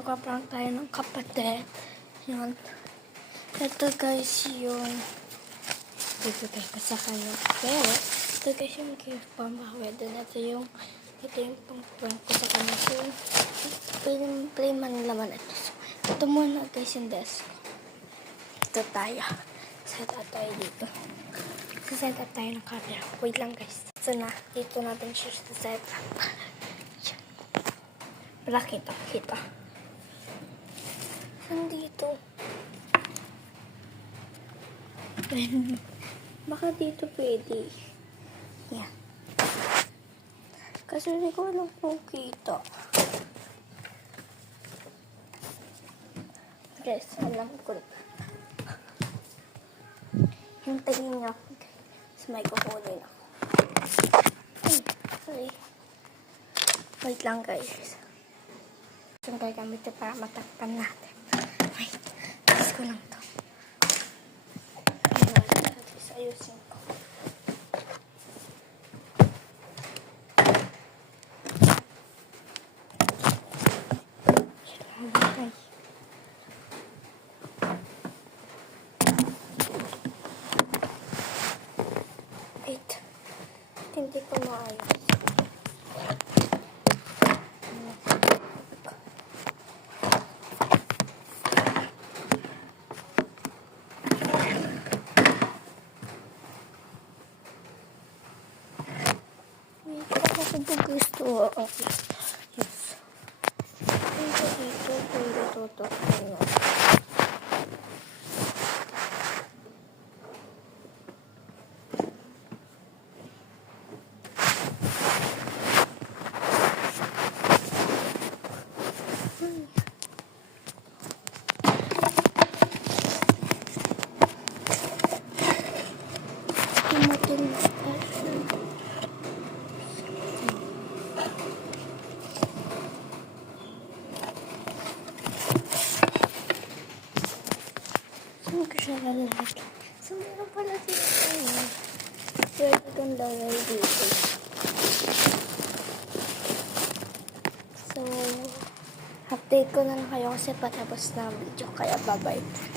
magpa-prank tayo ng kapatid. Yun. Ito guys yung bibigay ko sa kanya. Pero, ito guys yung gift pambawi. Then ito yung pang-prank ko sa kanya. So, plain man laman ito. So, ito muna guys yung desk. Ito tayo. Set up tayo dito. Set up tayo ng camera. Wait lang guys. So na, dito natin siya set up. Wala kita. Nandito. Baka dito pwede. Yan. Kasi hindi ko alam kung kita. Guys, alam ko. Hintayin niyo. So, may kukunin ako. Ay, sorry. Wait lang guys. Saan gagamit ito para matakpan natin. Wait, tapos ko lang ito. Ayusin ko. Wait. Hindi ko maayos. Ito gusto ako. Yes. Ito tutok ko. Saan ko siya lalagay? So, meron pala siya. Pwede kang lagay dito. So, update ko na lang kayo kasi patapos na ang video. Kaya bye-bye.